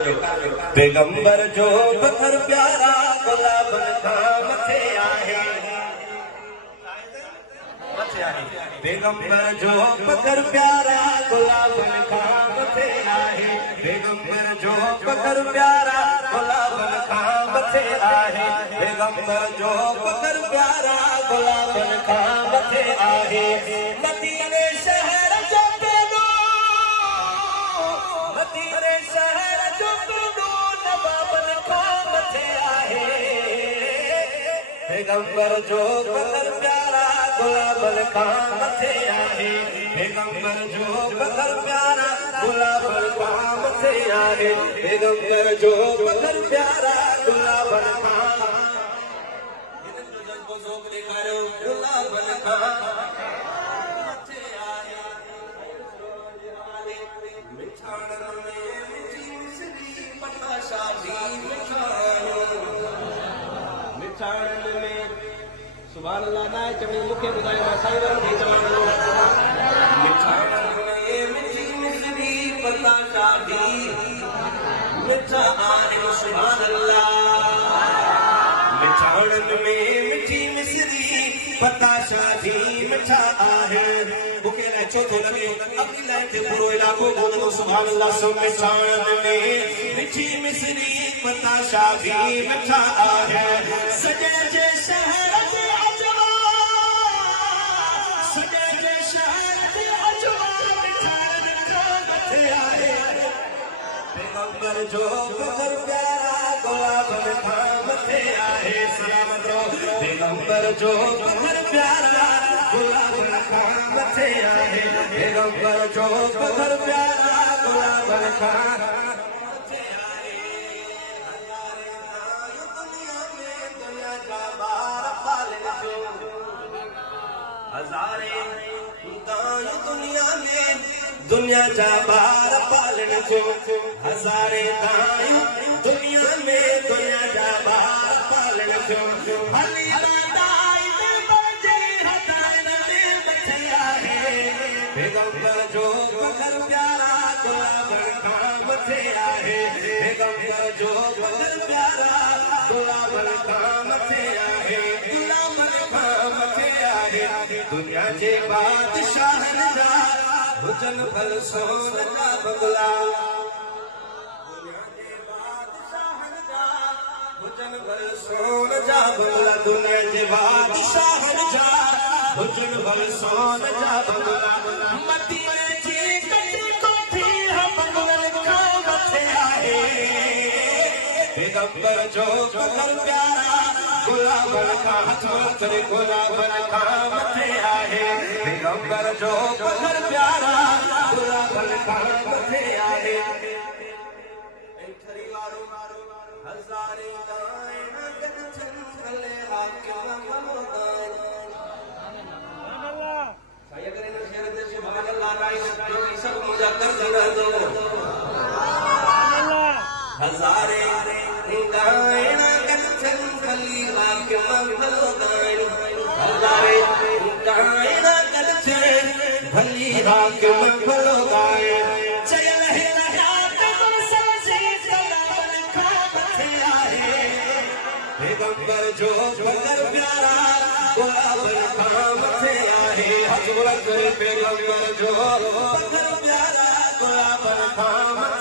पैगंबर जो बखर प्यारा गुलाबन खां मथे आहे। पैगंबर जो बखर प्यारा गुलाबन खां मथे आहे। पैगंबर जो बखर प्यारा गुलाबन खां मथे आहे। पैगंबर जो बखर प्यारा गुलाबन खां मथे आहे। मदीने शहर जो पेनो, मदीने शहर जो पेनो नवाबन खां मथे आहे। पैगंबर जो बखर प्यारा गुलाबन खां मथे आहे। पैगंबर जो बखर प्यारा गुलाबन खां मथे आहे। पैगंबर जो बखर प्यारा गुलाबन खां गुलाबन खां मथे आहे। मिठाण में मिठी मिसरी पताशा भी मिठाण में सुभान अल्लाह ना चवणी मूंखे ॿुधायो मां साईं वारनि खे चवंदो मिठाण में मिठी मिसरी पताशा भी मिठा आहे। सुभान अल्लाह मिठाण में मिठी मिसरी पताशा भी मिठा आहे। मूंखे अलाए छो थो लॻे अपनी लाइन ते पूरो इलाइक़ो ॿुधंदो सुभान अल्लाह। सो मिठाण में मिठी मिसरी पताशा भी मिठा आहे। सॼे जे शहर जे अजवा, सॼे जे शहर जे अजवा मिठाण खां मथे आहे। पैगंबर जो बखर प्यारा गुलाबन खां मथे आहे। सलामत रहो। पैगंबर जो बखर प्यारा गुलाबन खां मथे आहे। पैगंबर जो बखर प्यारा गुलाबन खां मथे आहे। हज़ारे दायूं दुनिया में दुनिया जा ॿार पालन जो। हज़ारे दायूं दुनिया में दुनिया जा ॿार पालन जो। हली दाई बजे हज़ार में मथे आहे। पैगंबर जो बखर प्यारा गुलाबन खां मथे आहे। पैगंबर जो बखर प्यारा गुलाबन खां मथे आहे। गुलाबन खां मथे आहे। दुनिया जे बादशाहनि जा हुजनि भल सोन जा बंगला, दुनिया जे बादशाहनि जा हुजनि भल सोन जा बंगला। दुनिया जे बादशाहनि जा हुजनि भल सोन जा बंगला। मदीने जी कची कोठी बंगलनि खां मथे आहे। पैगंबर जो बखर प्यारा गुलाबन खां मथे गुलाबन खां मथे आहे। पैगंबर जो बखर प्यारा गुलाबन खां मथे आहे। हज़ारे दाइन गॾु थियनि भले हाकिम ख़बरदार। साईं अगरि हिन शहर ते सुभान अल्लाह राई सभु मुंहिंजा कर्ज़ रहंदो। हज़ारे दाइन गॾु थियनि भली हाकिम ख़बरदार। हज़ारे दाइन गॾु थियनि भली हाकिम ख़बरदार। चयल हिन हाकिम समझी गुलाबन खां मथे आहे। पैगंबर जो बखर प्यारा गुलाबन खां मथे आहे। हज़रत पैगंबर जो बखर प्यारा गुलाबन खां मथे